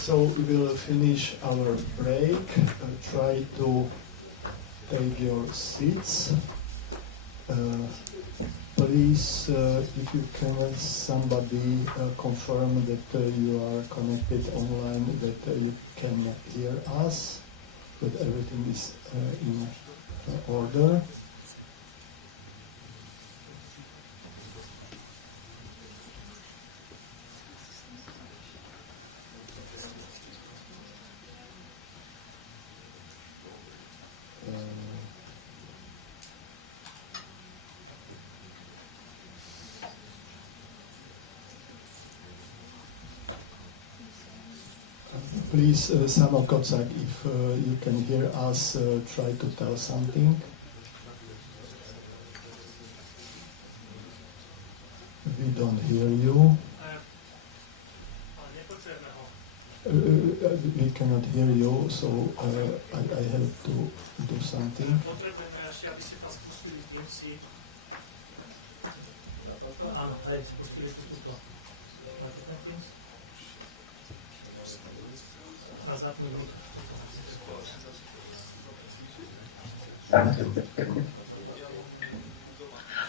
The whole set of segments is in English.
So we will finish our break. Try to take your seats. Please, if you can, somebody confirm that you are connected online, that you can hear us, that everything is in order. Please, Samo Kocak, if you can hear us, try to tell something. We don't hear you. We cannot hear you, so I have to do something.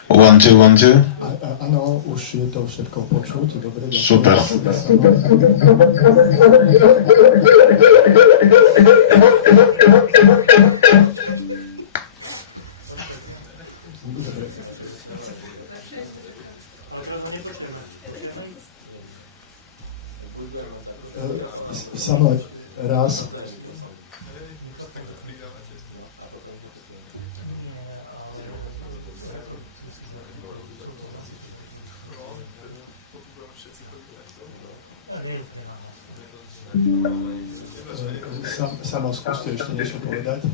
One, two, one, two. Áno, už je to všetko počuť. Dobre, super. Samo raz. Samo skúste ešte niečo povedať.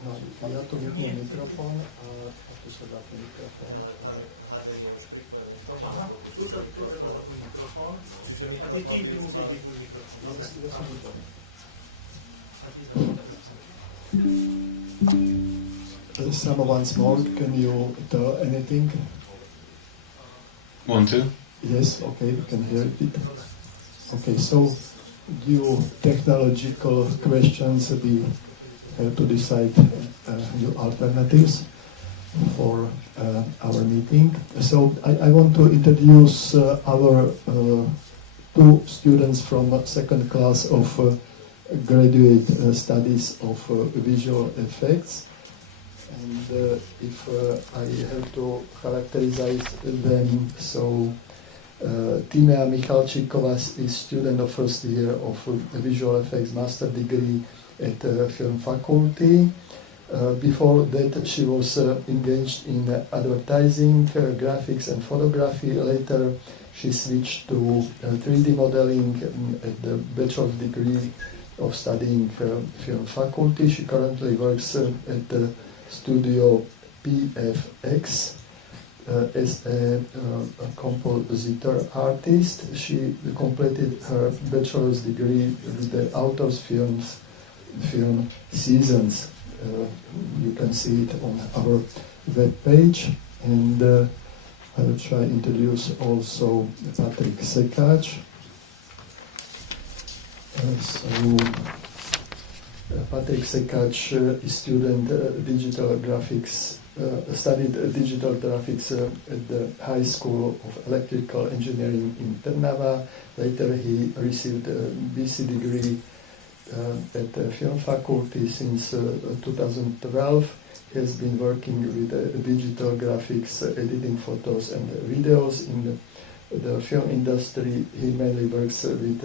No, ja tu vypnem mikrofón a tu sa dá ten mikrofón. Aha, tu sa dá ten mikrofón. A ty tím musíš vypnúť mikrofón. Samo once more, can you tell anything? One, two. Yes, okay, we can hear it. Okay, so due technological questions, we have to decide new alternatives for our meeting. So I want to introduce our two students from second class of graduate studies of visual effects. And if I have to characterize them, so Timea Michalčíková is student of first year of visual effects master degree at film faculty. Before that she was engaged in advertising, graphics and photography. Later she switched to 3D modeling at the bachelor's degree of studying film faculty. She currently works at the studio PFX as a compositor artist. She completed her bachelor's degree with the author's film Seasons. You can see it on our web page. And I will try to introduce also Patrik Sekáč. Patrik Sekáč is student digital graphics, studied digital graphics at the High School of Electrical Engineering in Trnava. Later he received a BC degree at the film faculty. Since 2012 he has been working with digital graphics, editing photos and videos in the film industry. He mainly works with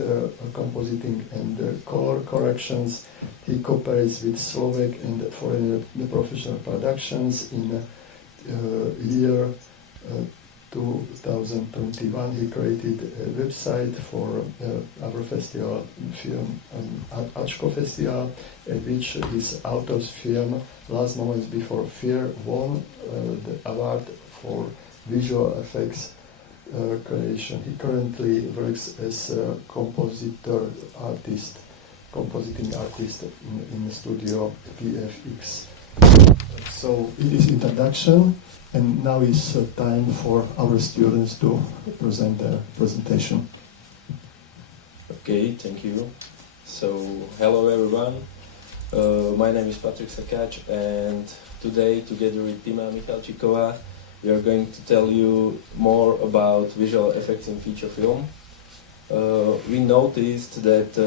compositing and color corrections. He cooperates with Slovak and foreign professional productions. In year 2021 he created a website for our festival, film Ačko Festival, at which his author's film Last Moments Before Fear won the award for visual effects creation. He currently works as a compositing artist in the studio PFX. So it is introduction, and now is time for our students to present their presentation. Okay, thank you. So, hello everyone. My name is Patrik Sakáč, and today, together with Tima Michalčíková, we are going to tell you more about visual effects in feature film. We noticed that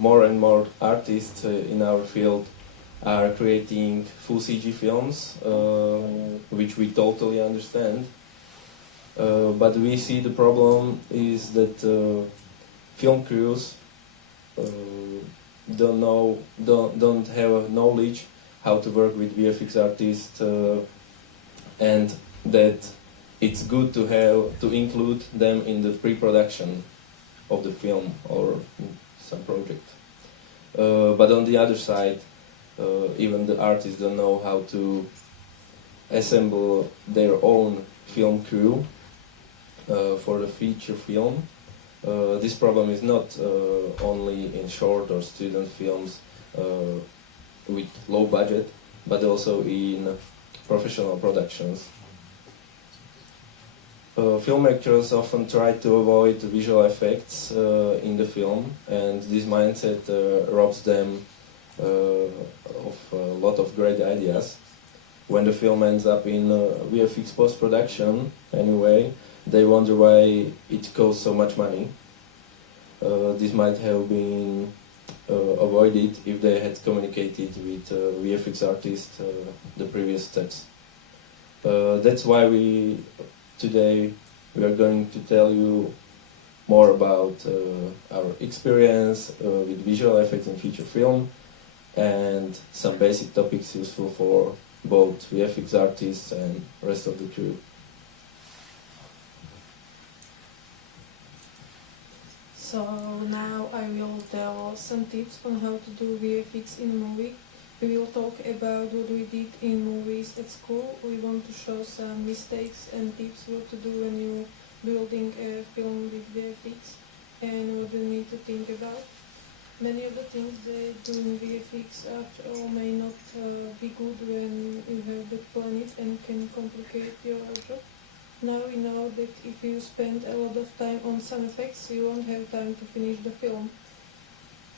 more and more artists in our field are creating full CG films, which we totally understand. But we see the problem is that film crews don't have knowledge how to work with VFX artists, and that it's good to include them in the pre-production of the film or some project. But on the other side, even the artists don't know how to assemble their own film crew for the feature film. This problem is not only in short or student films with low budget, but also in professional productions. Filmmakers often try to avoid visual effects in the film, and this mindset robs them of a lot of great ideas. When the film ends up in VFX post-production, anyway, they wonder why it costs so much money. This might have been avoided if they had communicated with VFX artists the previous steps. That's why today we are going to tell you more about our experience with visual effects in feature film and some basic topics useful for both VFX artists and rest of the crew. So now I will tell some tips on how to do VFX in a movie. We will talk about what we did in movies at school. We want to show some mistakes and tips what to do when you're building a film with VFX and what you need to think about. Many of the things they do in VFX after all may not be good when you have to plan it and can complicate your job. Now we know that if you spend a lot of time on some effects, you won't have time to finish the film.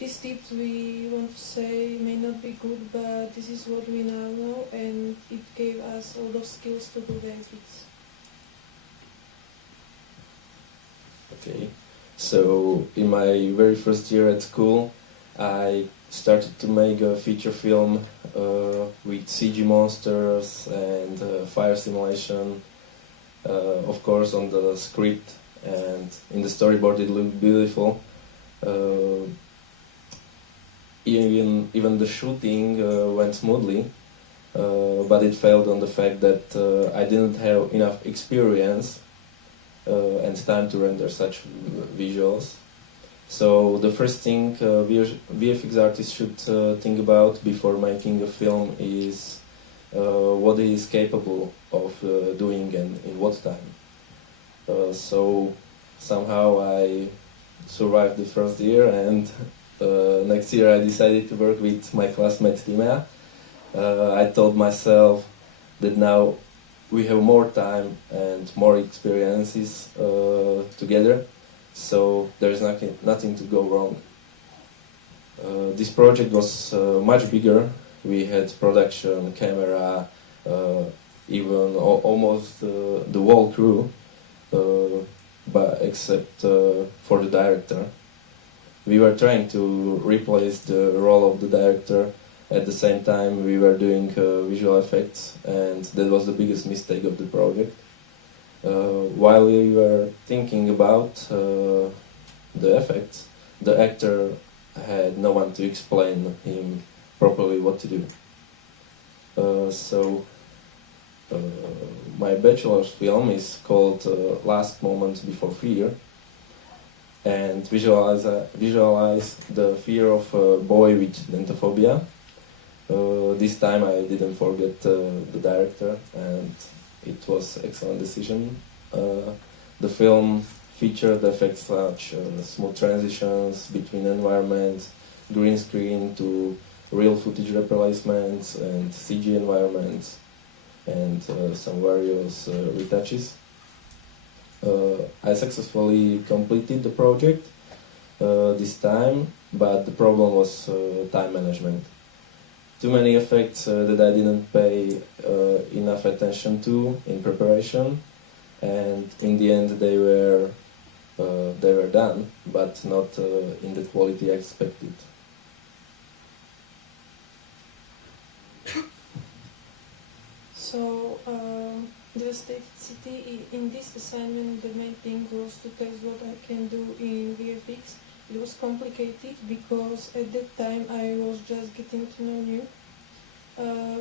These tips we want to say may not be good, but this is what we now know, and it gave us a lot of skills to do the effects. Okay, so in my very first year at school, I started to make a feature film with CG monsters and fire simulation. Of course, on the script and in the storyboard it looked beautiful. Even the shooting went smoothly, but it failed on the fact that I didn't have enough experience and time to render such visuals. So the first thing VFX artists should think about before making a film is what he is capable of doing and in what time. So somehow I survived the first year, and next year I decided to work with my classmate Tima. I told myself that now we have more time and more experiences together, so there's nothing to go wrong. This project was much bigger. We had production, camera, even almost the whole crew, but except for the director. We were trying to replace the role of the director. At the same time, we were doing visual effects, and that was the biggest mistake of the project. While we were thinking about the effects, the actor had no one to explain him properly what to do. My bachelor's film is called Last Moments Before Fear, and visualize the fear of a boy with dentophobia. This time I didn't forget the director, and it was excellent decision. The film featured effects such smooth transitions between environments, green screen to real footage replacements and CG environments and some various retouches. I successfully completed the project this time, but the problem was time management. Too many effects that I didn't pay enough attention to in preparation, and in the end they were done, but not in the quality I expected. So, devastated in this assignment, the main thing was to test what I can do in VFX. It was complicated because at that time I was just getting to know you.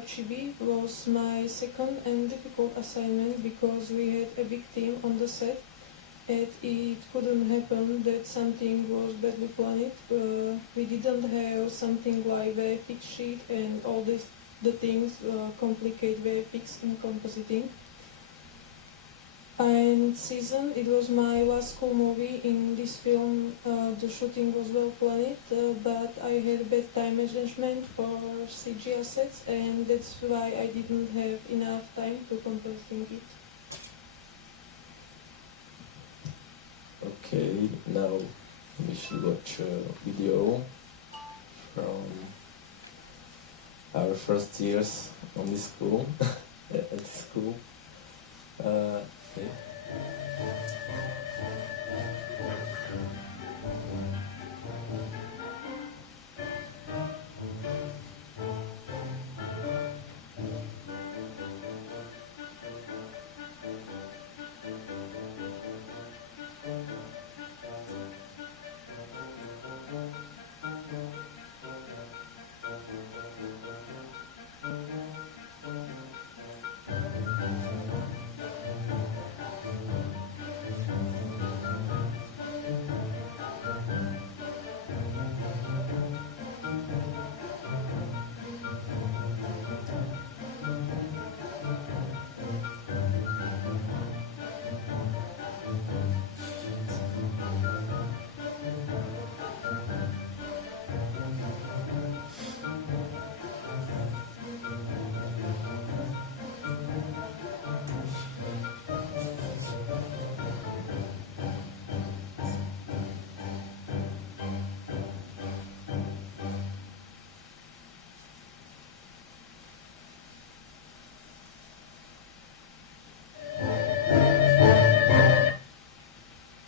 Chibi was my second and difficult assignment because we had a big team on the set, and it couldn't happen that something was badly planned. We didn't have something like VFX sheet and all the things complicate VFX in compositing. And season, it was my last school movie. In this film, the shooting was well planned, but I had bad time management for CG assets, and that's why I didn't have enough time to composing it. Okay, now we should watch a video from our first years on this school, at this school. Okay.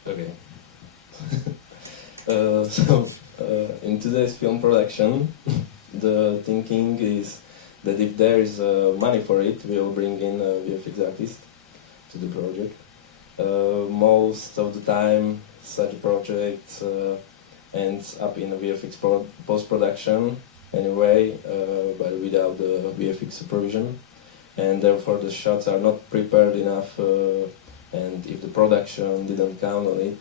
Okay. In today's film production, the thinking is that if there is money for it, we'll bring in a VFX artist to the project. Most of the time, such a project ends up in a VFX post-production anyway, but without the VFX supervision, and therefore the shots are not prepared enough. And if the production didn't count on it,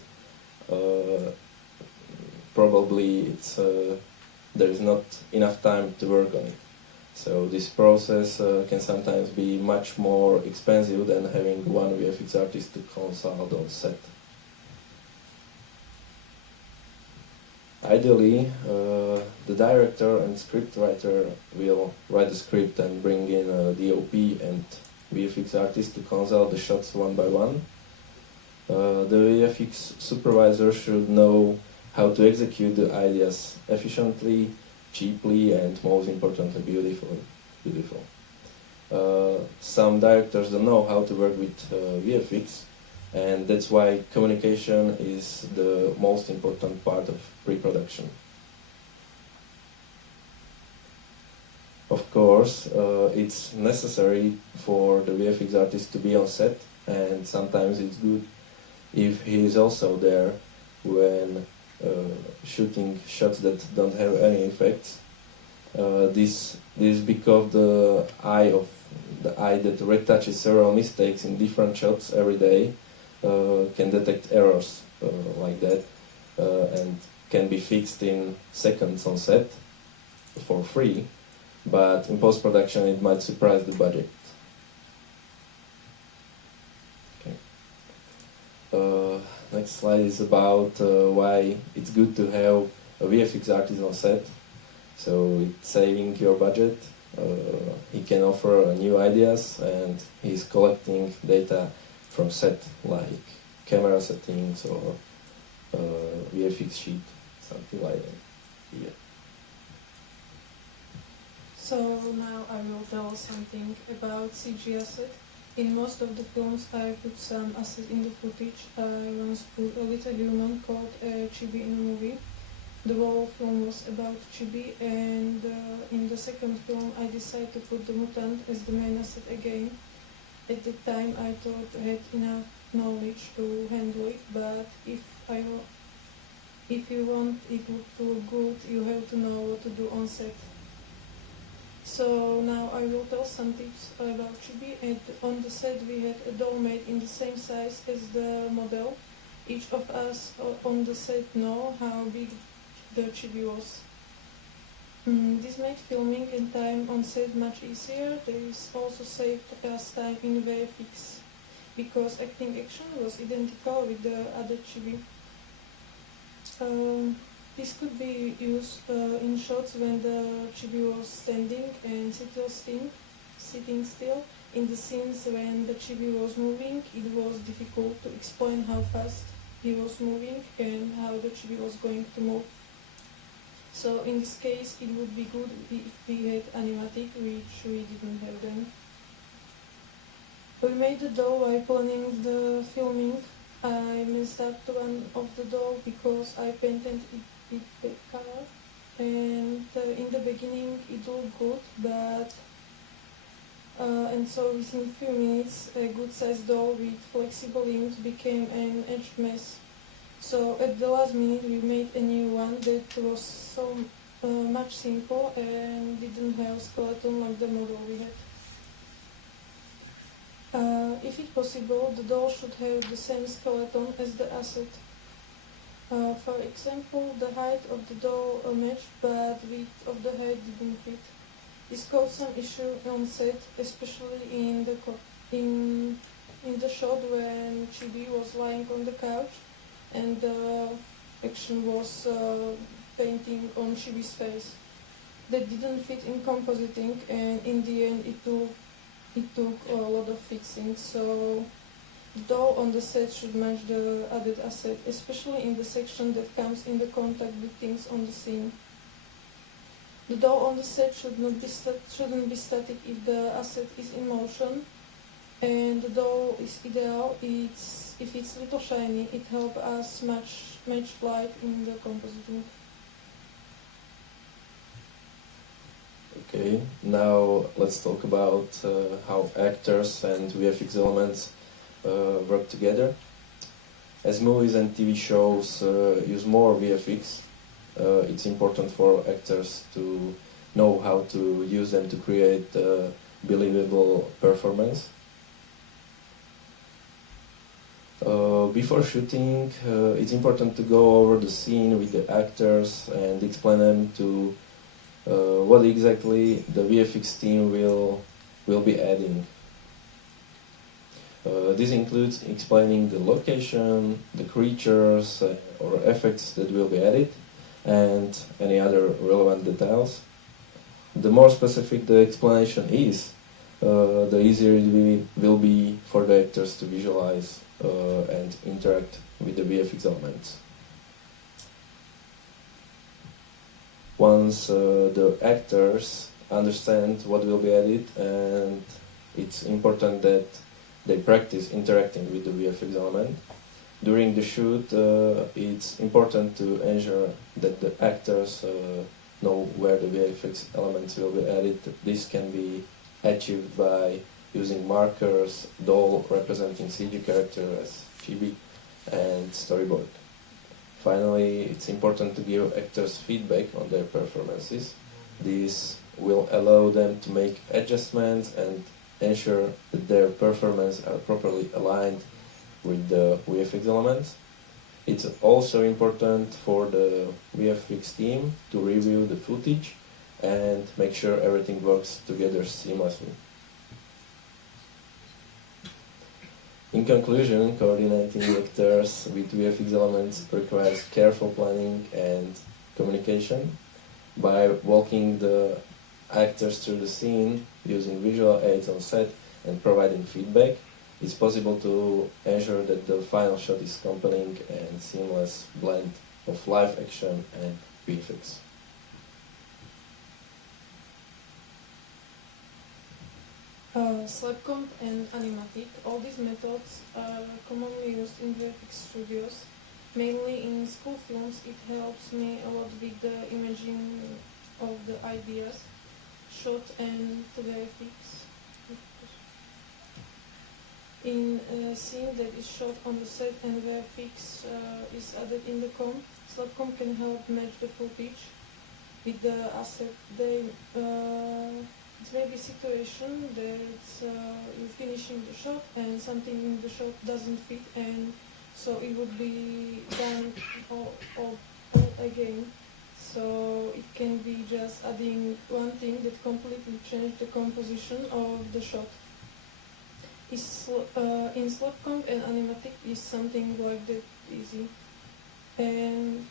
probably there is not enough time to work on it. So this process can sometimes be much more expensive than having one VFX artist to consult on set. Ideally, the director and scriptwriter will write the script and bring in a DOP and VFX artist to consult the shots one by one. The VFX supervisor should know how to execute the ideas efficiently, cheaply, and most importantly, beautifully. Some directors don't know how to work with VFX, and that's why communication is the most important part of pre-production. Of course, it's necessary for the VFX artist to be on set, and sometimes it's good if he is also there when shooting shots that don't have any effects. This is because the eye that retouches several mistakes in different shots every day can detect errors like that and can be fixed in seconds on set for free. But in post-production it might surprise the budget. Okay. Next slide is about why it's good to have a VFX artist on set. So it's saving your budget. He can offer new ideas, and he's collecting data from set like camera settings or VFX sheet, something like that. Yeah. So now I will tell something about CG asset. In most of the films I put some asset in the footage. I once put a little human called Chibi in a movie. The whole film was about Chibi, and in the second film I decided to put the mutant as the main asset again. At the time I thought I had enough knowledge to handle it, but if you want it to look good, you have to know what to do on set. So now I will tell some tips about Chibi. And on the set we had a doll made in the same size as the model. Each of us on the set know how big the Chibi was. This made filming and time on set much easier. This also saved us time in VFX because acting action was identical with the other Chibi. This could be used in shots when the chibi was standing and sitting still. In the scenes when the chibi was moving, it was difficult to explain how fast he was moving and how the chibi was going to move. So in this case, it would be good if we had animatic, which we didn't have then. We made the doll while planning the filming. I messed up one of the doll because I painted it with color, and in the beginning it looked good, but and so within a few minutes a good sized doll with flexible limbs became an edged mess. So at the last minute we made a new one that was so much simple and didn't have skeleton like the model we had. If it's possible, the doll should have the same skeleton as the asset. For example, the height of the doll matched, but width of the head didn't fit. This caused some issue on set, especially in the shot when Chibi was lying on the couch and the action was painting on Chibi's face. That didn't fit in compositing, and in the end it took a lot of fixing. So the doll on the set should match the added asset, especially in the section that comes in the contact with things on the scene. The doll on the set shouldn't be static if the asset is in motion, and the doll is ideal. If it's a little shiny, it helps us match light in the compositing. Okay, now let's talk about how actors and VFX elements work together. As movies and TV shows use more VFX, it's important for actors to know how to use them to create a believable performance. Before shooting, it's important to go over the scene with the actors and explain them to what exactly the VFX team will be adding. This includes explaining the location, the creatures or effects that will be added, and any other relevant details. The more specific the explanation is, the easier it will be for the actors to visualize and interact with the VFX elements. Once the actors understand what will be added, and it's important that they practice interacting with the VFX element. During the shoot, it's important to ensure that the actors know where the VFX elements will be added. This can be achieved by using markers, doll representing CG character as chibi, and storyboard. Finally, it's important to give actors feedback on their performances. This will allow them to make adjustments and ensure that their performances are properly aligned with the VFX elements. It's also important for the VFX team to review the footage and make sure everything works together seamlessly. In conclusion, coordinating actors with VFX elements requires careful planning and communication. by walking the actors through the scene, using visual aids on set, and providing feedback, it's possible to ensure that the final shot is compelling and seamless blend of live action and VFX. Slapcomp and animatic, all these methods are commonly used in VFX studios. Mainly in school films, it helps me a lot with the imaging of the ideas, shot and VFX. In a scene that is shot on the set and VFX is added in the comp, Slapcomp can help match the footage with the asset. It's maybe a situation that you're finishing the shot and something in the shot doesn't fit, and so it would be done all again. So it can be just adding one thing that completely changed the composition of the shot. In Slapcomp and animatic is something like that easy. And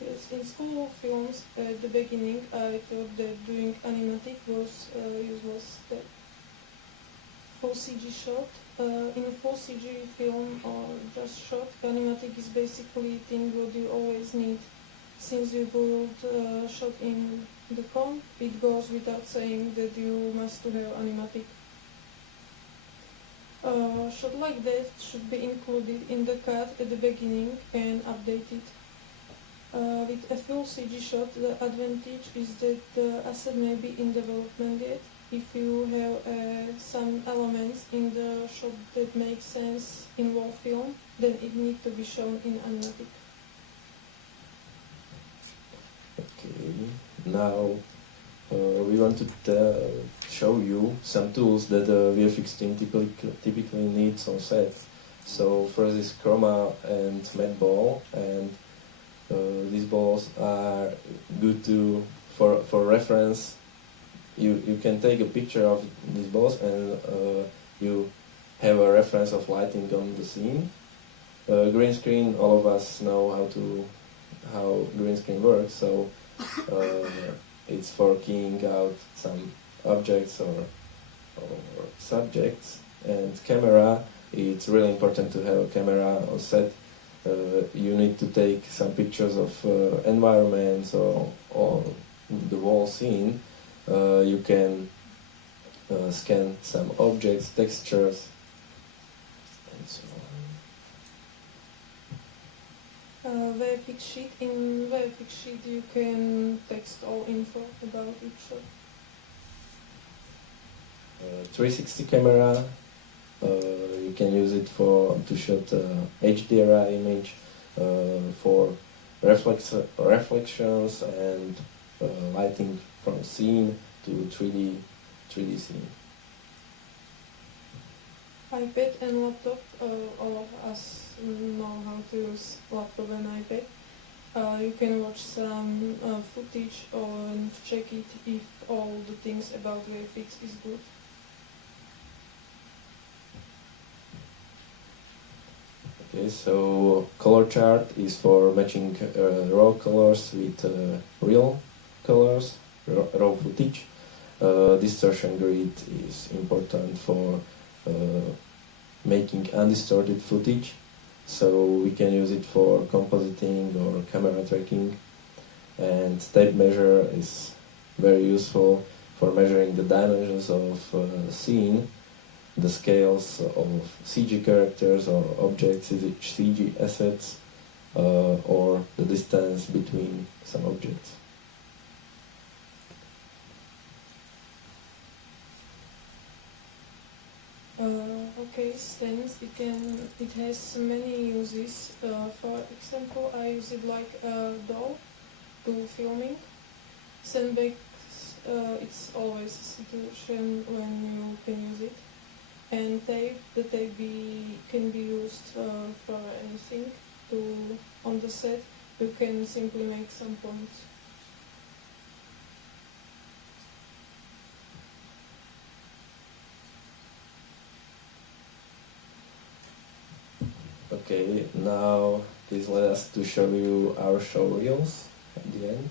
yes, in school films at the beginning I thought that doing animatic was a useless step. Full CG shot. In a full CG film or just shot, animatic is basically thing what you always need. Since you put shot in the comp, it goes without saying that you must have animatic. Shot like that should be included in the cut at the beginning and updated. With a full CG shot, the advantage is that the asset may be in development yet. If you have some elements in the shot that make sense in raw film, then it needs to be shown in animatic. Okay, now we want to show you some tools that the VFX team typically needs on set. So first is chroma and matte ball, and these balls are good for reference. You can take a picture of these balls and you have a reference of lighting on the scene. Green screen, all of us know how green screen works, so it's for keying out some objects or subjects. And camera, it's really important to have a camera on set. You need to take some pictures of environments or the whole scene. You can scan some objects, textures, and so on. VFX sheet. In VFX sheet you can text all info about each shot. 360 camera, you can use it to shoot HDRI image, for reflections and lighting from scene to 3D scene. iPad and laptop, all of us know how to use laptop and iPad. You can watch some footage and check it if all the things about VFX is good. Okay, so color chart is for matching raw colors with real colors, raw footage. Distortion grid is important for making undistorted footage, so we can use it for compositing or camera tracking. And tape measure is very useful for measuring the dimensions of a scene, the scales of CG characters or objects, CG assets, or the distance between some objects. Okay, stems. It has many uses. For example, I use it like a doll to filming. Sandbags, it's always a situation when you can use it. And tape, the tape can be used for anything. On the set, you can simply make some points. Okay, now please let us to show you our show reels at the end.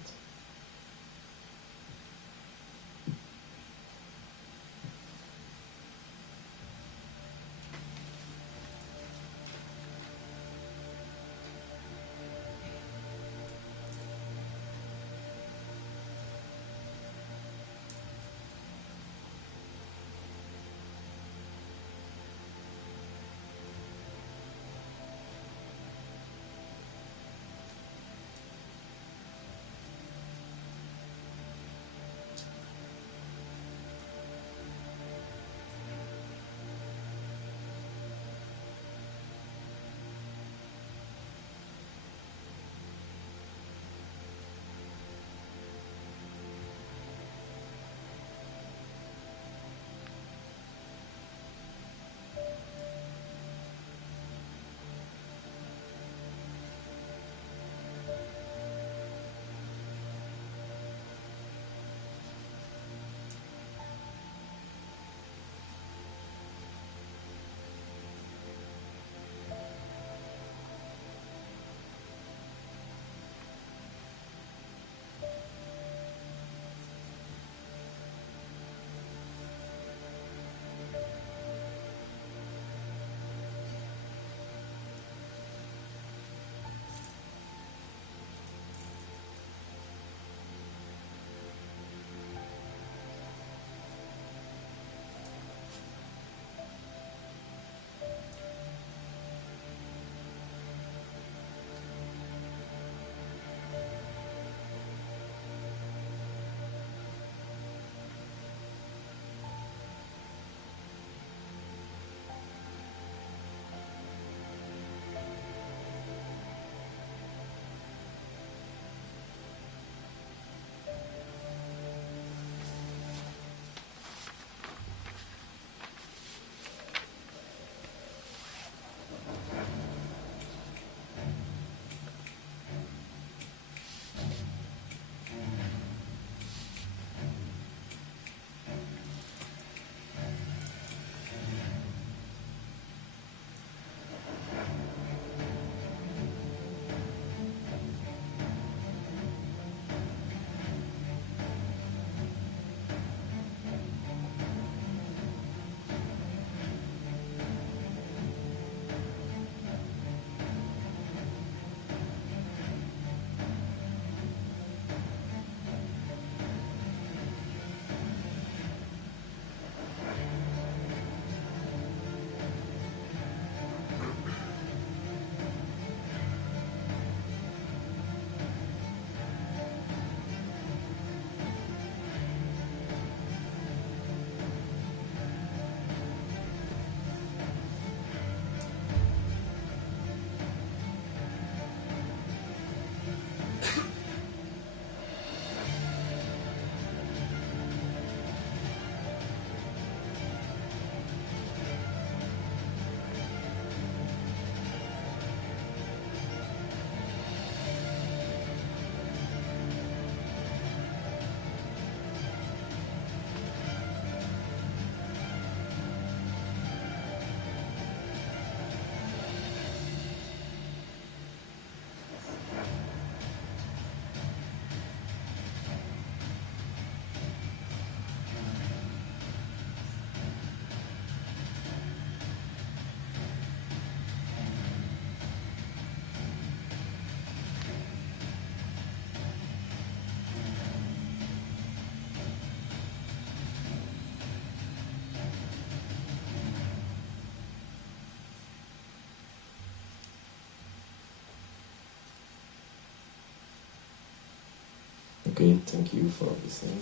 Okay, thank you for listening.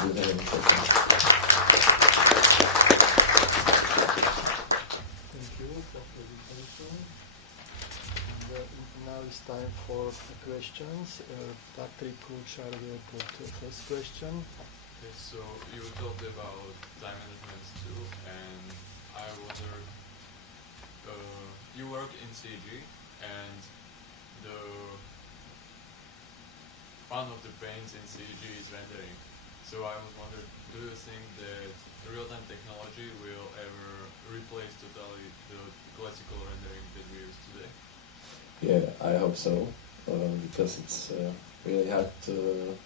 Do you have any questions? Thank you for presentation. And, now it's time for questions. Patrick Kulchar will put the first question. Okay, so you talked about time management too, and I wondered, you work in CG, and the one of the pains in CG is rendering. So I was wondering, do you think that real-time technology will ever replace totally the classical rendering that we use today? Yeah, I hope so, because it's really hard to.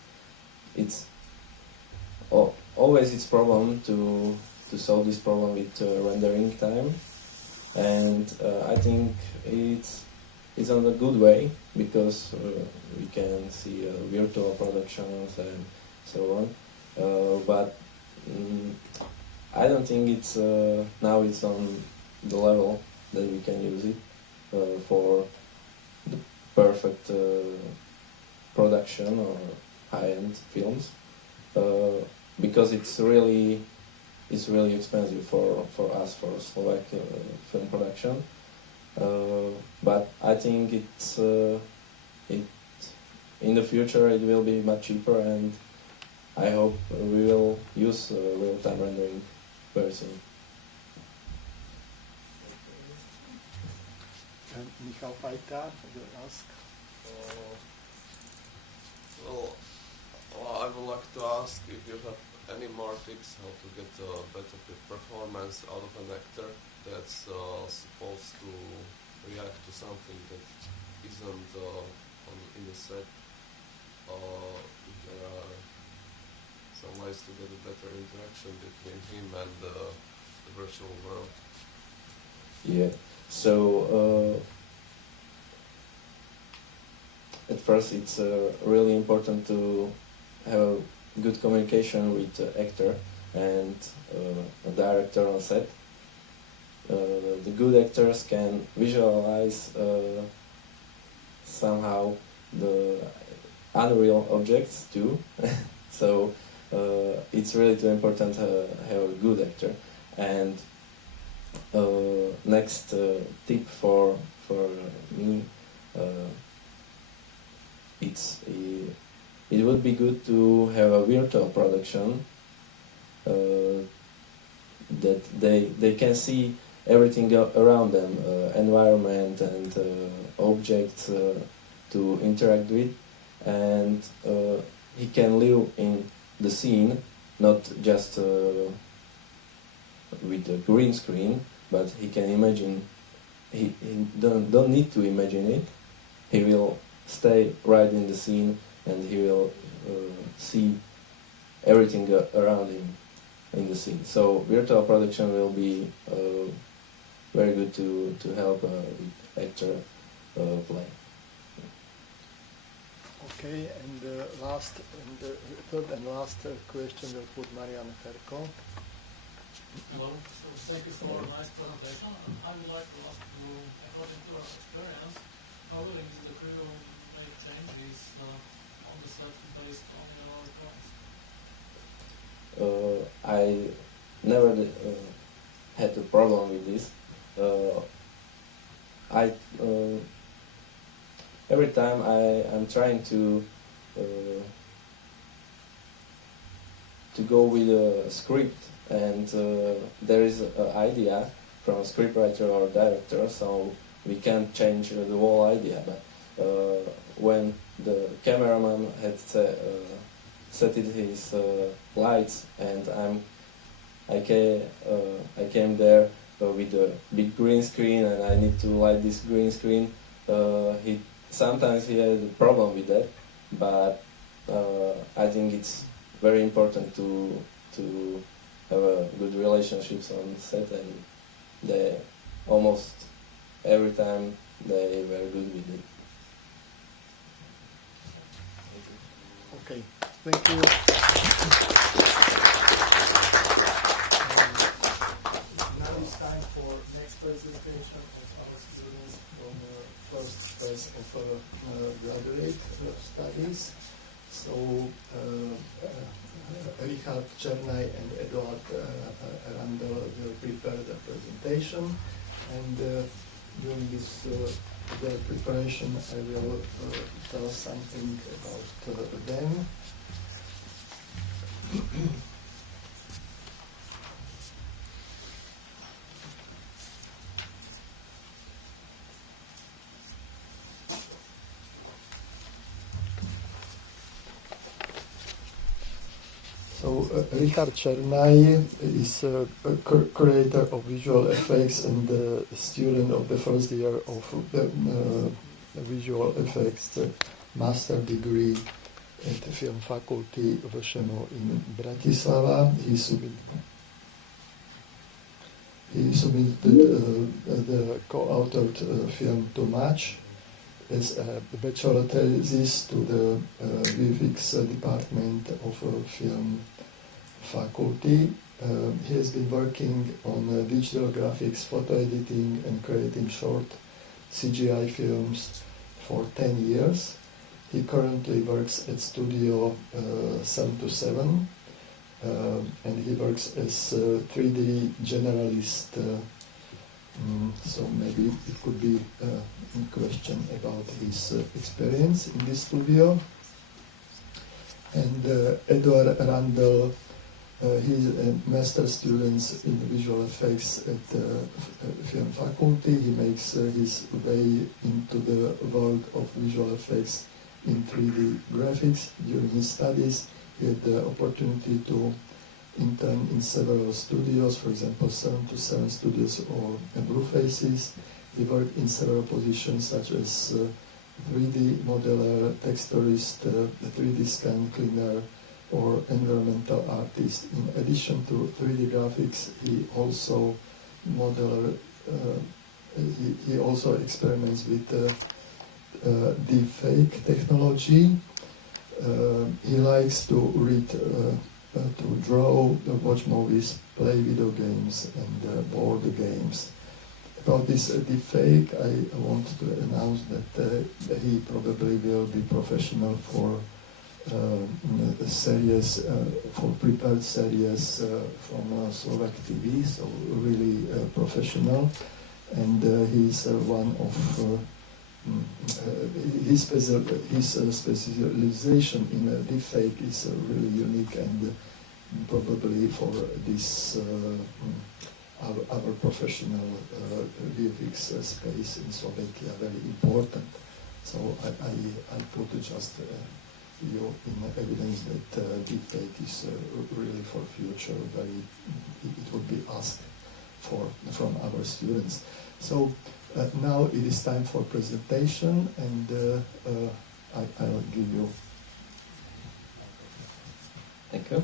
It's always its problem to solve this problem with rendering time, and I think it's on a good way because we can see virtual productions and so on. But I don't think it's now it's on the level that we can use it for the perfect production or high-end films, because it's really expensive for us, for Slovak film production. But I think in the future it will be much cheaper, and I hope we will use real-time rendering very soon. And Michal Pajta will ask. Well, I would like to ask if you have any more tips how to get a better performance out of an actor that's supposed to react to something that isn't in the set. If there are some ways to get a better interaction between him and the virtual world. Yeah. So at first, it's really important to have good communication with the actor and a director on set. The good actors can visualize somehow the unreal objects too. So it's really too important to have a good actor. And next tip for me, it would be good to have a virtual production that they can see everything around them, environment and objects to interact with, and he can live in the scene, not just with a green screen, but he can imagine. He don't need to imagine it. He will stay right in the scene, and he will see everything around him in the scene. So virtual production will be very good to help actor play. Okay, and the third and last question will put Marianne Ferko. Hello, so thank you for a nice presentation. I would like to ask you, according to your experience, how willing is the crew to make changes on the set based on your requests? I never had a problem with this. Every time I'm trying to go with a script, and there is an idea from a scriptwriter or director, so we can't change the whole idea. But when the cameraman had set his lights, and I came there with a big green screen, and I need to light this green screen. Sometimes he had a problem with that, but I think it's very important to have a good relationships on set, and they almost every time they were good with it. Okay, thank you. Now it's time for next presentation of our students from first phase of graduate studies. So Richard Černaj and Eduard Randl will prepare the presentation, and during this their preparation I will tell something about them. So Richard Černaj is a creator of visual effects and a student of the first year of the visual effects master degree at the film faculty VŠMO in Bratislava. He submitted the co-authored film Too Much as a bachelor thesis to the VFX department of film faculty. He has been working on digital graphics, photo editing and creating short CGI films for 10 years. He currently works at Studio 727 and he works as a 3D generalist. So maybe it could be a question about his experience in this studio. And Eduard Randl, he's a master student in visual effects at the film faculty. He makes his way into the world of visual effects in 3D graphics. During his studies, he had the opportunity to intern in several studios, for example 727 Studios or Blue Faces. He worked in several positions such as 3D modeler, texturist, 3D scan cleaner, or environmental artist. In addition to 3D graphics, he also he also experiments with deepfake technology. He likes to read, to draw, watch movies, play video games, and board games. About this deepfake, I want to announce that he probably will be professional for series, for prepared series from Slovak TV, so really professional. And he's one of his specialization in deepfake is really unique, and probably for this our professional VFX space in Slovakia very important. So I put just you in evidence that deepfake is really for future very, it would be asked for from our students. So now it is time for presentation, and I'll give you. Thank you.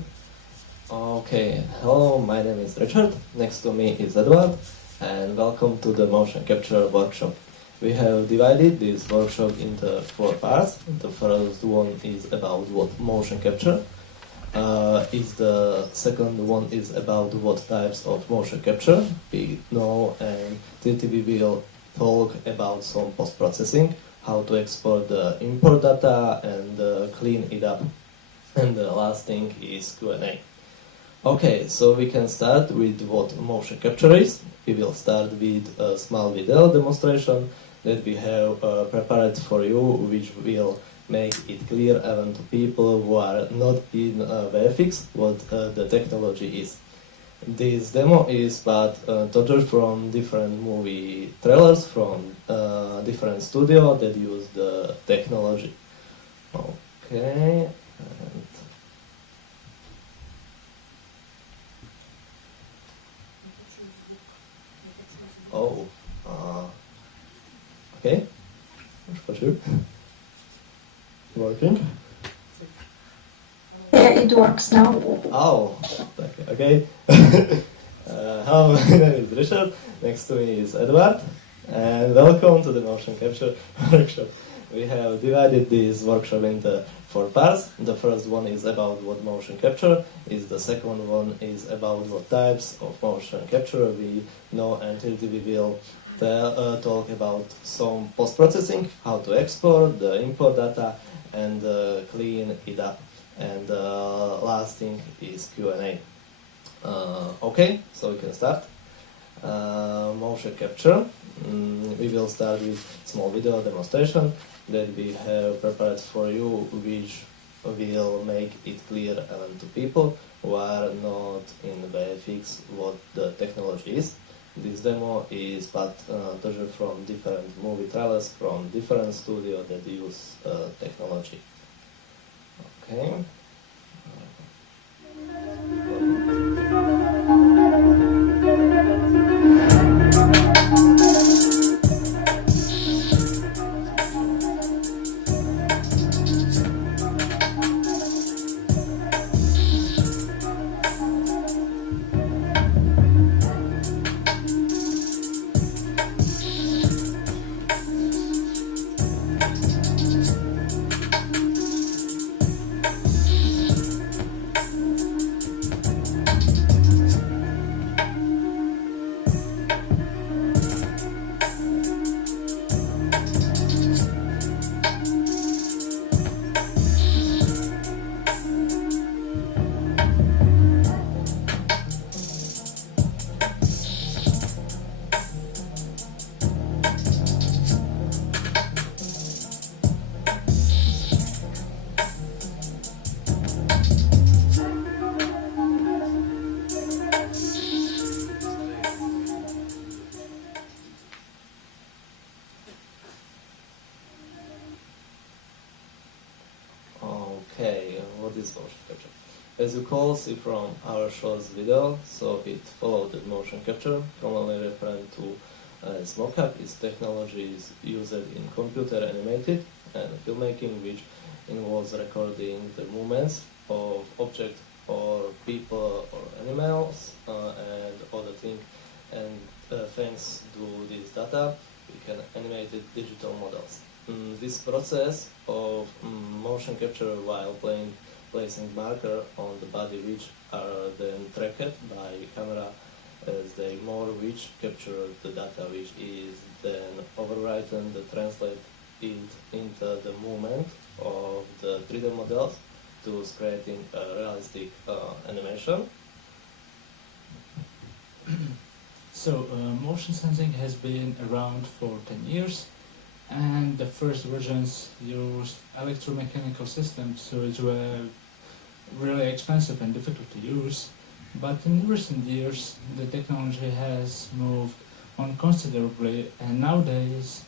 Okay, hello, my name is Richard. Next to me is Edward, and welcome to the motion capture workshop. We have divided this workshop into 4 parts. The first one is about what motion capture is. The second one is about what types of motion capture we know, and thirdly we will talk about some post-processing, how to export the import data and clean it up. And the last thing is Q&A. Okay, so we can start with what motion capture is. We will start with a small video demonstration that we have prepared for you, which will make it clear even to people who are not in VFX what the technology is. This demo is but totally from different movie trailers from different studio that use the technology. Okay. And okay. For sure. Working? Yeah, it works now. Oh, okay. Hello, my name is Richard. Next to me is Edward, and welcome to the motion capture workshop. We have divided this workshop into 4 parts. The first one is about what motion capture is. The second one is about what types of motion capture we know, and we will talk about some post-processing, how to export the import data and clean it up. And last thing is Q&A. Okay, so we can start. Motion capture. We will start with small video demonstration that we have prepared for you, which will make it clear even to people who are not in VFX what the technology is. This demo is part from different movie trailers from different studios that use technology. Okay. Okay, what is motion capture? As you can see from our shorts video, so it followed the motion capture, commonly referred to as mocap. Its technology is used in computer animated and filmmaking, which involves recording the movements of objects or people or animals and other things. And thanks to this data, we can animate digital models. This process of motion capture while placing marker on the body, which are then tracked by camera as they more which capture the data, which is then overwritten to translate it into the movement of the 3D models to creating a realistic animation. So motion sensing has been around for 10 years, and the first versions used electromechanical systems, so it were really expensive and difficult to use. But in recent years, the technology has moved on considerably, and nowadays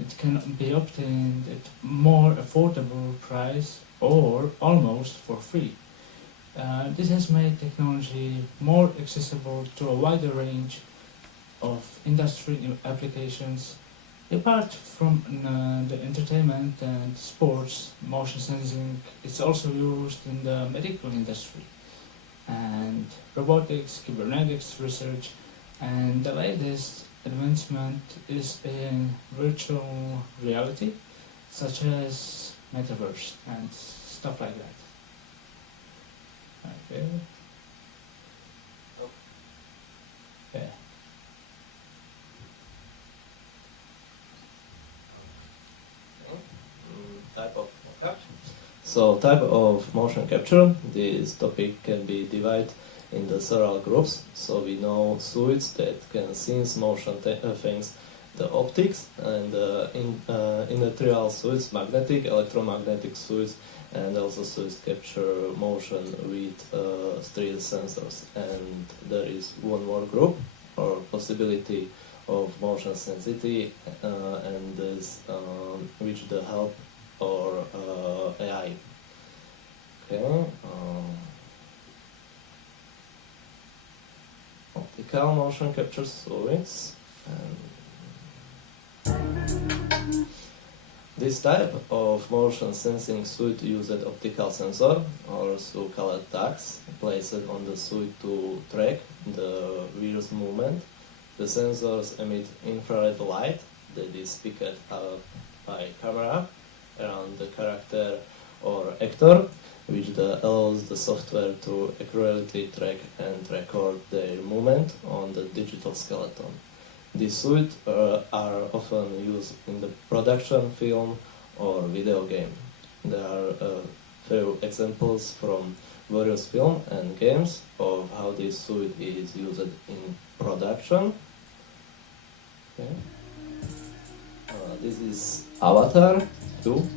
it can be obtained at more affordable price or almost for free. This has made technology more accessible to a wider range of industry applications. Apart from the entertainment and sports, motion sensing is also used in the medical industry and robotics, cybernetics research, and the latest advancement is in virtual reality, such as metaverse and stuff like that. Okay. Yeah. Type of mocap. So type of motion capture, this topic can be divided into several groups. So we know suites that can sense motion things, the optics, and in the trial suites, magnetic, electromagnetic suites, and also suites capture motion with 3D sensors. And there is one more group or possibility of motion sensitivity, and this with the help or AI. Okay. Optical motion capture suites. This type of motion sensing suite uses optical sensor, also called tags, placed on the suite to track the wheel's movement. The sensors emit infrared light that is picked up by camera around the character or actor, which allows the software to accurately track and record their movement on the digital skeleton. These suits are often used in the production film or video game. There are a few examples from various films and games of how this suit is used in production. Okay. This is Avatar 2.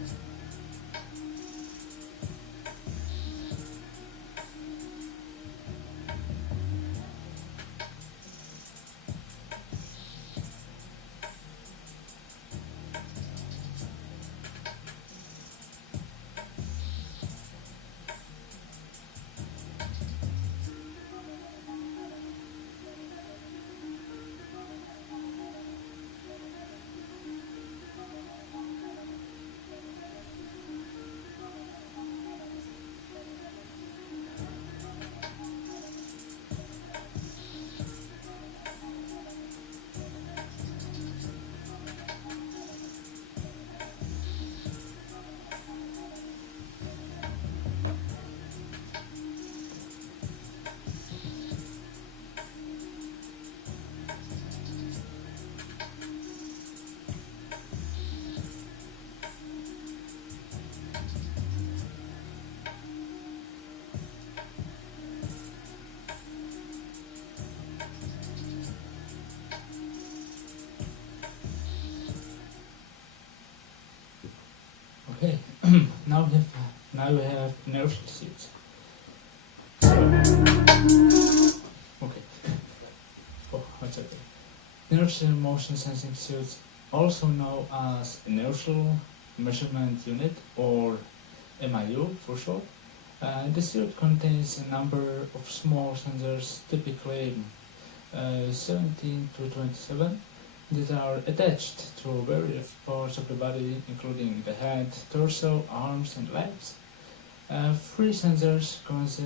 Okay, now we have inertial suits. So, okay. Oh, that's okay. Inertial motion sensing suits, also known as inertial measurement unit or MIU for short. The suit contains a number of small sensors, typically 17 to 27, that are attached to various parts of the body, including the head, torso, arms, and legs. These sensors consist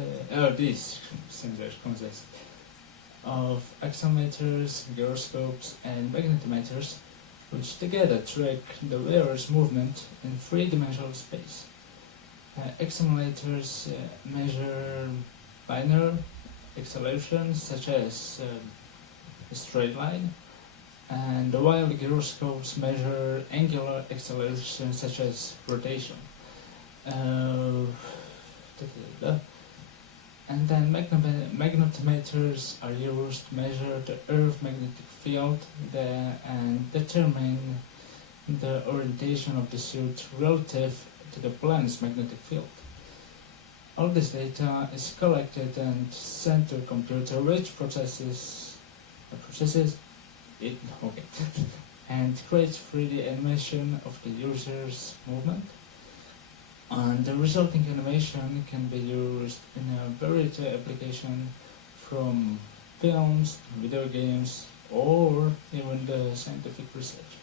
of accelerometers, gyroscopes, and magnetometers, which together track the wearer's movement in three-dimensional space. Accelerometers measure linear accelerations, such as a straight line, and while gyroscopes measure angular acceleration such as rotation. And then magnetometers are used to measure the Earth's magnetic field and determine the orientation of the suit relative to the planet's magnetic field. All this data is collected and sent to a computer which processes it and creates 3D animation of the user's movement. And the resulting animation can be used in a variety of applications, from films, video games, or even the scientific research.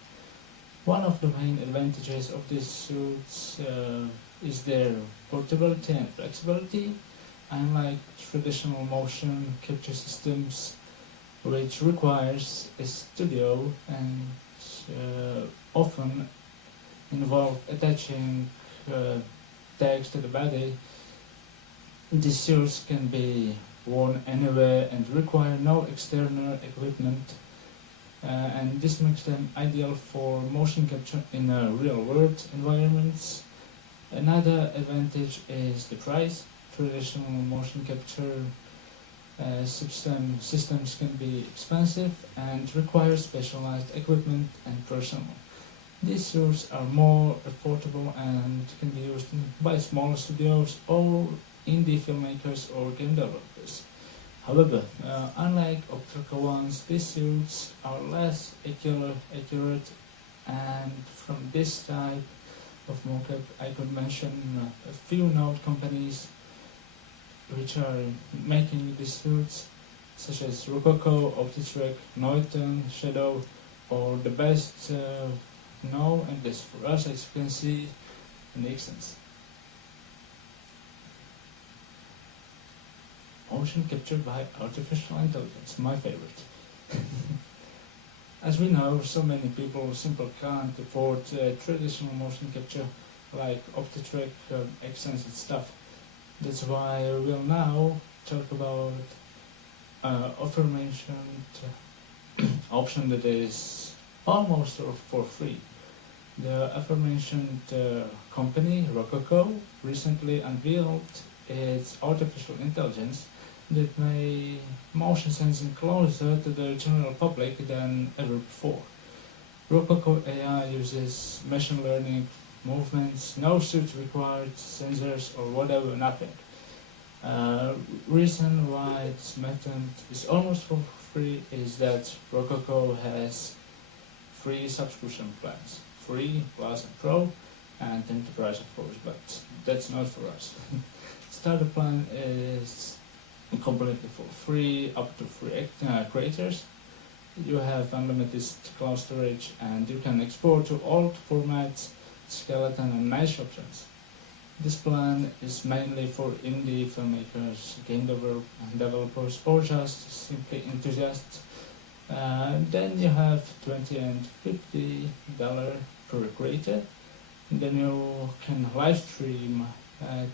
One of the main advantages of these suits is their portability and flexibility, unlike traditional motion capture systems, which requires a studio and often involve attaching tags to the body. These suits can be worn anywhere and require no external equipment, and this makes them ideal for motion capture in real-world environments. Another advantage is the price. Traditional motion capture systems can be expensive and require specialized equipment and personnel. These suits are more affordable and can be used by smaller studios or indie filmmakers or game developers. However, unlike optical ones, these suits are less accurate, and from this type of mocap I could mention a few known companies which are making these suits, such as Rococo, Optitrack, Norton, Shadow, or the best known, and this for us, as you can see, Nixon's. Motion capture by artificial intelligence, my favorite. As we know, so many people simply can't afford traditional motion capture like Optitrack, Xsense and stuff. That's why we'll now talk about aforementioned option that is almost for free. The aforementioned company, Rococo, recently unveiled its artificial intelligence that made motion sensing closer to the general public than ever before. Rococo AI uses machine learning, movements, no suits required, sensors or whatever, nothing. Reason why this method is almost for free is that Rococo has free subscription plans, free, plus and pro, and enterprise of course, but that's not for us. Starter plan is completely for free, up to 3 creators. You have unlimited cloud storage and you can export to all formats, skeleton and niche options. This plan is mainly for indie filmmakers, game developers, or just simply enthusiasts. Then you have $20 and $50 per creator. Then you can live stream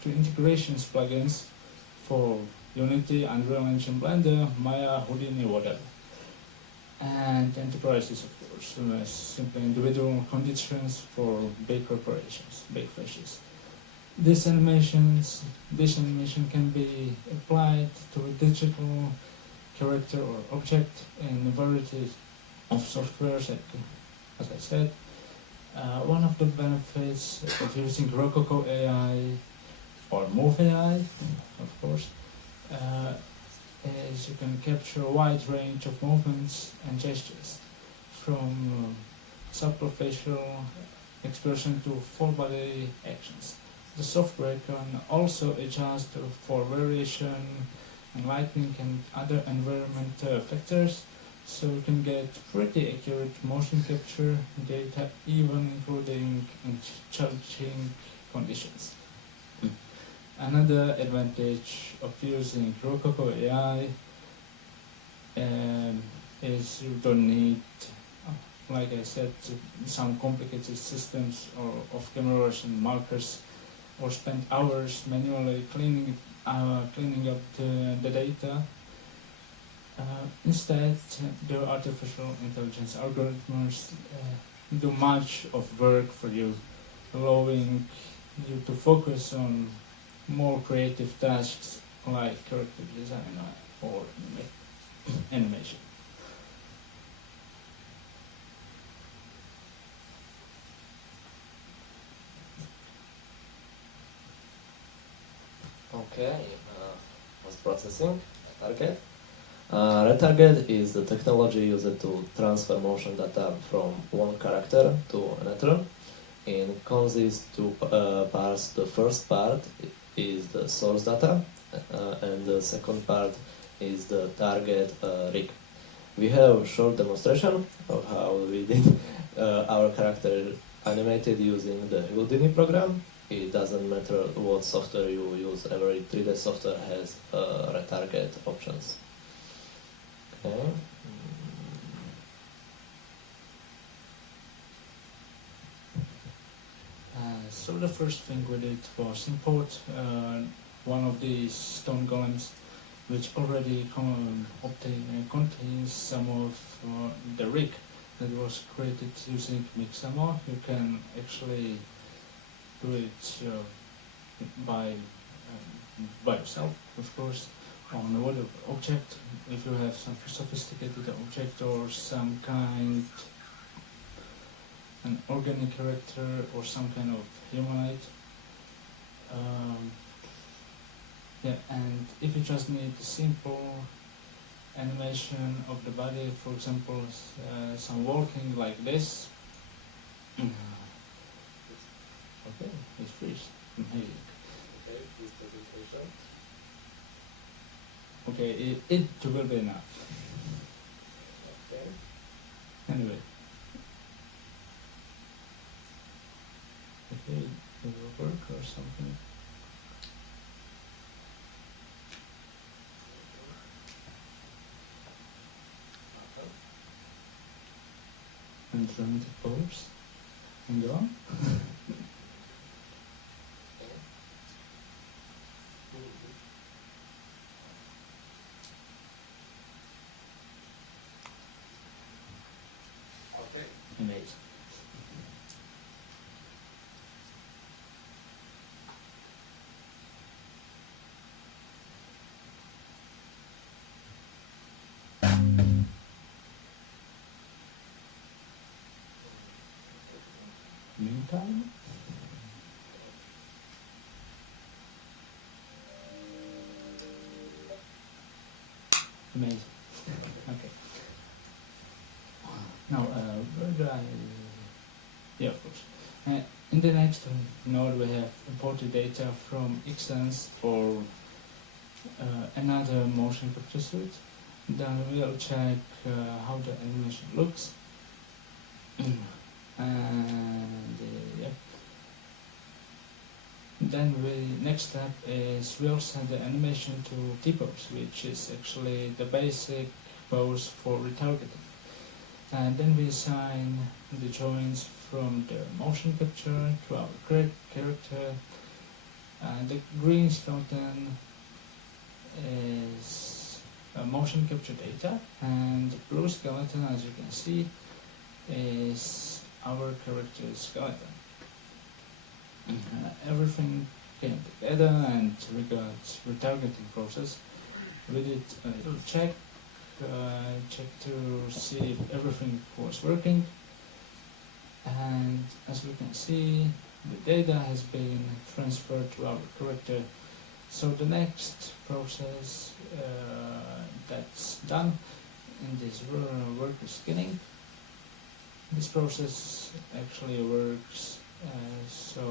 to integrations plugins for Unity, Unreal Engine, Blender, Maya, Houdini, whatever. And enterprises, of course, simply individual conditions for big corporations, big fishes. This animation can be applied to a digital character or object in a variety of softwares, as I said. One of the benefits of using Rococo AI or Move AI, of course, is you can capture a wide range of movements and gestures, from subtle facial expression to full body actions. The software can also adjust for variation and lighting and other environment factors, so you can get pretty accurate motion capture data, even including in challenging conditions. Another advantage of using Rococo AI is you don't need, like I said, some complicated systems or of cameras and markers, or spend hours manually cleaning up the data. Instead, the artificial intelligence algorithms do much of work for you, allowing you to focus on more creative tasks like character design or animation. Okay, post-processing, retarget. Retarget is the technology used to transfer motion data from one character to another. It consists two parts. The first part is the source data, and the second part is the target rig. We have a short demonstration of how we did our character animated using the Houdini program. It doesn't matter what software you use, every 3D software has retarget options. Okay. So the first thing we did was import one of these stone golems, which already contains some of the rig that was created using Mixamo. You can actually do it by yourself, of course, on whatever object. If you have some sophisticated object or some kind, an organic character or some kind of humanoid. And if you just need a simple animation of the body, for example, some walking like this. Okay, it's freeze. Amazing. Okay, this presentation. Okay, it will be enough. Okay. Anyway. Okay, it will work or something. And dramatic pose. And go on. image. Meantime, amazing. Okay. Now, where do I? Yeah, of course. In the next node, we have imported data from Xsense for another motion capture suite. Then we'll check how the animation looks. And yeah. Then next step is we'll set the animation to T-pose, which is actually the basic pose for retargeting. And then we assign the joints from the motion capture to our character. And the green skeleton is motion capture data, and the blue skeleton, as you can see, is our character skeleton. Everything came together, and we got retargeting process. We did a check to see if everything was working, and as we can see, the data has been transferred to our character. So the next process that's done in this work is skinning. This process actually works so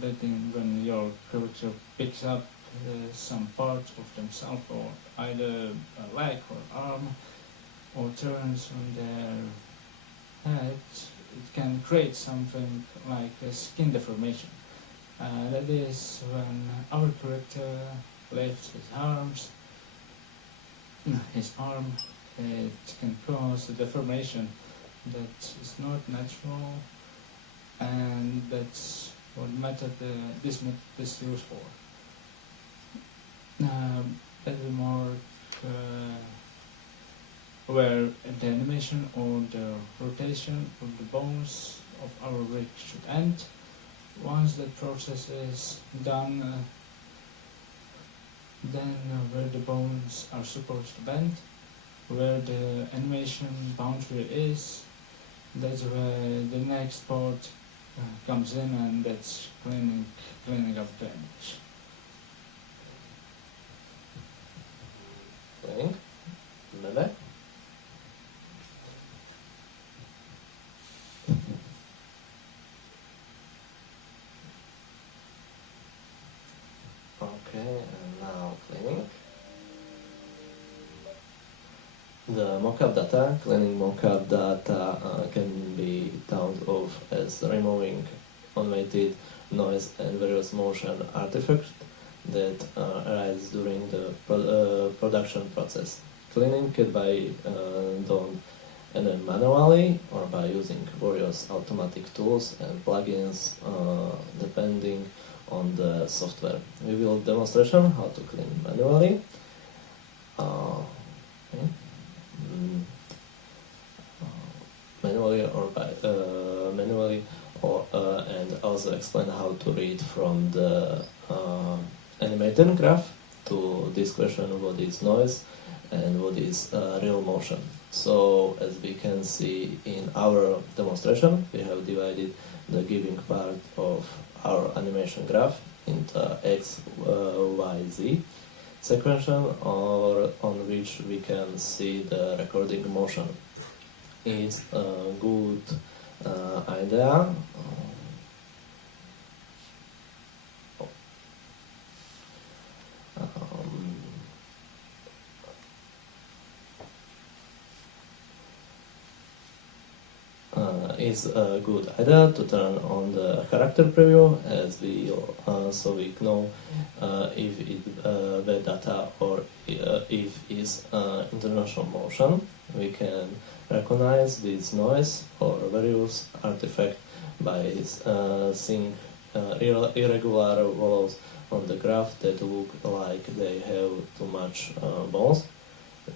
that when your character picks up some part of themselves, or either a leg or arm, or turns on their head, it can create something like a skin deformation. That is when our character lifts his arm, it can cause a deformation that is not natural, and that's what method this is used for. That remark where the animation or the rotation of the bones of our rig should end. Once that process is done, then where the bones are supposed to bend, where the animation boundary is, that's where the next part comes in, and that's cleaning up the image. Cleaning? Maybe? Okay, and now cleaning. The mockup data, cleaning mockup data can be thought of as removing unweighted noise and various motion artifacts that arise during the production process. Cleaning can be done either manually or by using various automatic tools and plugins depending on the software. We will demonstration how to clean manually. Okay. Manually or and also explain how to read from the animated graph to this question: what is noise and what is real motion. So as we can see in our demonstration, we have divided the given part of our animation graph into X, Y, Z sequential, or on which we can see the recording motion. It's a good idea. It's a good idea to turn on the character preview, as we so we know if it the data or if it's international motion. We can recognize this noise or various artifact by seeing irregular walls on the graph that look like they have too much bones.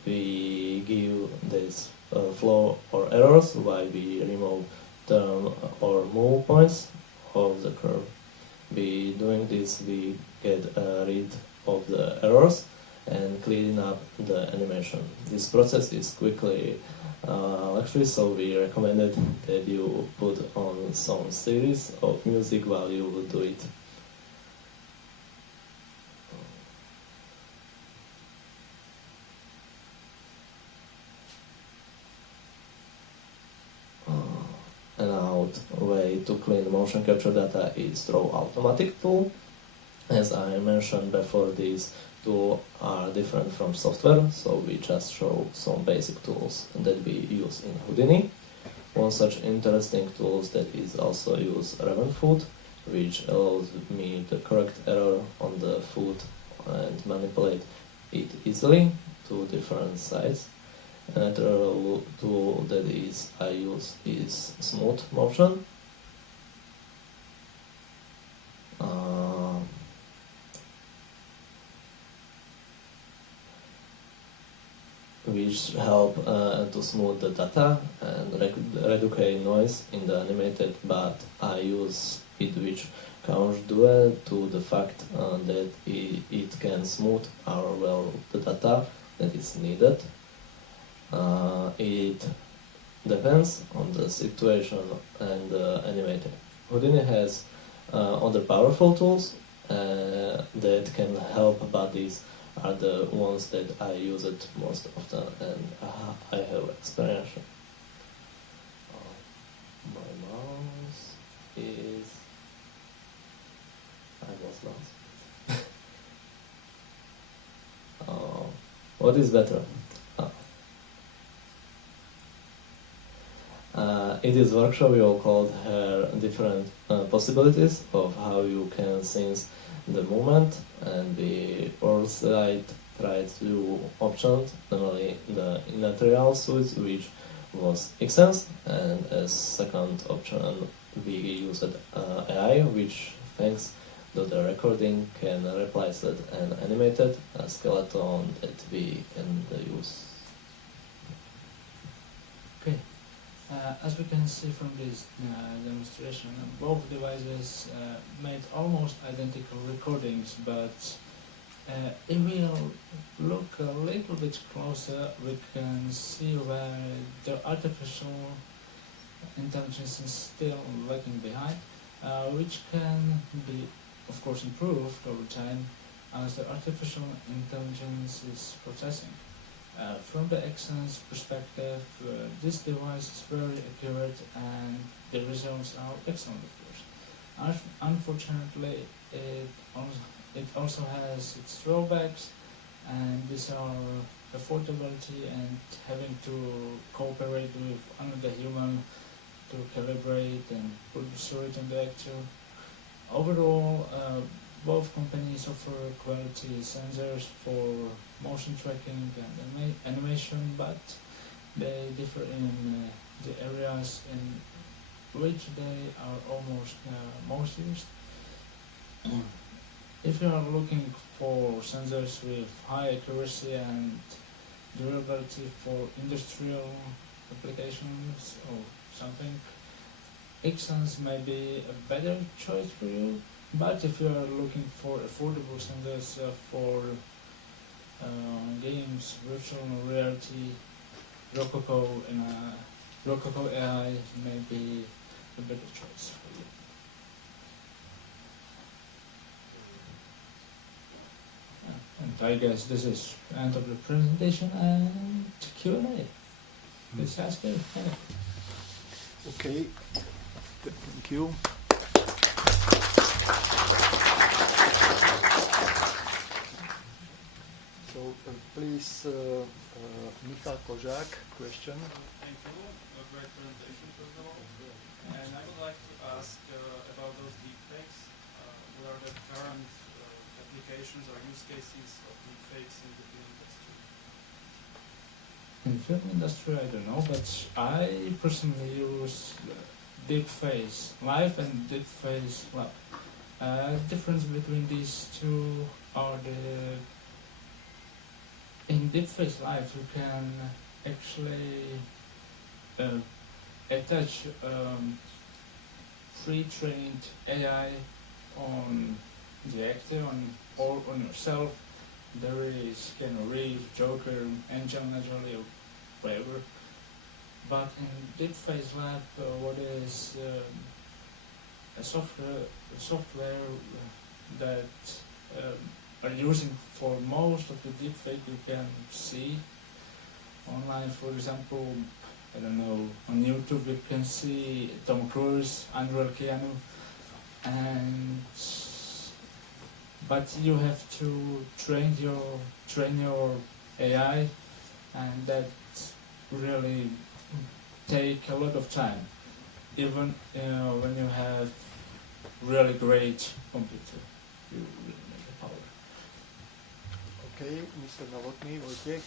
We give this flow or errors while we remove turn or move points of the curve. By doing this, we get rid of the errors and clean up the animation. This process is quickly luxury, so we recommended that you put on some series of music while you do it. Another way to clean motion capture data is through automatic tool. As I mentioned before, these tools are different from software, so we just show some basic tools that we use in Houdini. One such interesting tool that is also used Raven Foot, which allows me to correct error on the foot and manipulate it easily to different sides. Another tool that I use is Smooth Motion. Which help to smooth the data and reduce noise in the animated, but I use it which counts due to the fact that it can smooth the data that is needed. It depends on the situation and the animated. Houdini has other powerful tools that can help, but these are the ones that I use it most often and I have experience. My mouse is... I was lost. What is better? In this workshop we all called her different possibilities of how you can sense the movement, and we also tried two options, namely the immaterial suite, which was Xsense, and as second option we used AI, which thanks to the recording can replace it and animated a skeleton that we can use. Okay. As we can see from this demonstration, both devices made almost identical recordings, but if we look a little bit closer, we can see where the artificial intelligence is still lagging behind, which can be, of course, improved over time as the artificial intelligence is processing. From the Xsense perspective, this device is very accurate and the results are excellent, of course. Unfortunately, it also has its drawbacks, and these are affordability and having to cooperate with another human to calibrate and produce it in the actor. Overall, both companies offer quality sensors for motion tracking and animation, but they differ in the areas in which they are almost most used. If you are looking for sensors with high accuracy and durability for industrial applications or something, Xsense may be a better choice for you. But if you are looking for affordable sensors for games, virtual reality, Rococo AI may be a better choice for you. And I guess this is the end of the presentation and Q&A. Please ask me. Okay, thank you. So please, Michal Kozák, question. Thank you. A great presentation, first of all. And I would like to ask about those deepfakes. What are the current applications or use cases of deepfakes in the film industry? In film industry, I don't know, but I personally use deepface live and deepface lab. Difference between these two are in deepface live you can actually attach pre-trained AI on the actor or on yourself. There is kind of Reef, Joker, Angel naturally, or whatever. But in Deepface Lab, what is a software that are using for most of the deepfake you can see online. For example, I don't know, on YouTube you can see Tom Cruise, Andrew Keanu, but you have to train your AI, and that really take a lot of time, even when you have really great computer. You really make the power. Okay, Mr. Novotny, Wojciech.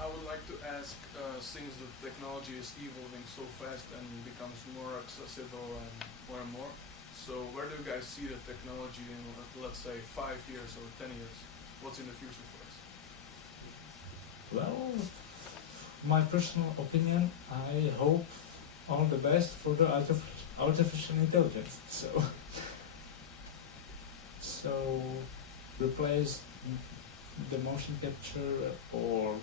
I would like to ask, since the technology is evolving so fast and becomes more accessible and more, so where do you guys see the technology in, let's say, 5 years or 10 years? What's in the future for us? Well, my personal opinion, I hope all the best for the artificial intelligence. So replace the motion capture or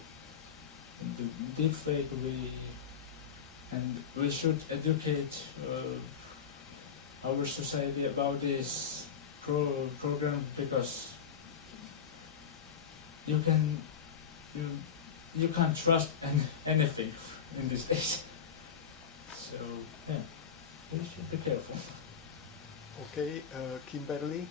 the deepfake. We should educate our society about this program, because you can't trust anything in these days. So yeah, we should be careful. Okay, Kimberly.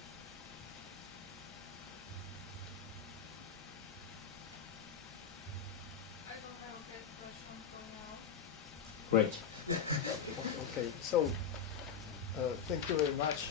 I don't have a great question for now. Great. Okay, so thank you very much